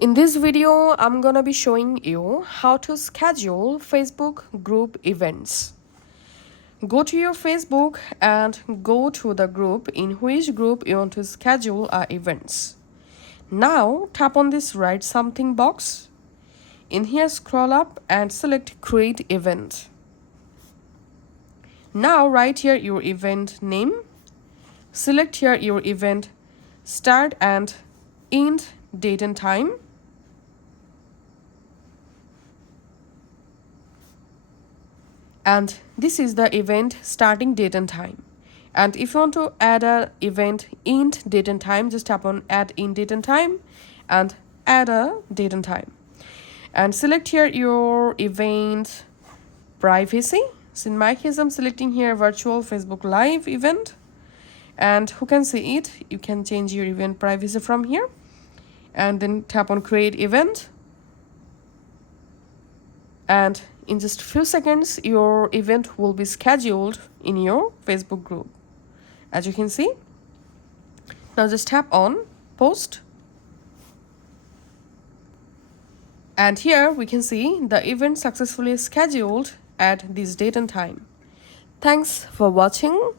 In this video, I'm gonna be showing you how to schedule Facebook group events. Go to your Facebook and go to the group in which group you want to schedule events. Now tap on this write something box. In here scroll up and select create event. Now write here your event name. Select here your event start and end date and time. And this is the event starting date and time. And if you want to add a event end date and time, just tap on add end date and time and add a date and time. And select here your event privacy. So in my case, I'm selecting here virtual Facebook live event. And who can see it? You can change your event privacy from here. And then tap on create event. And in just a few seconds, your event will be scheduled in your Facebook group. As you can see, now just tap on post. And here we can see the event successfully scheduled at this date and time. Thanks for watching.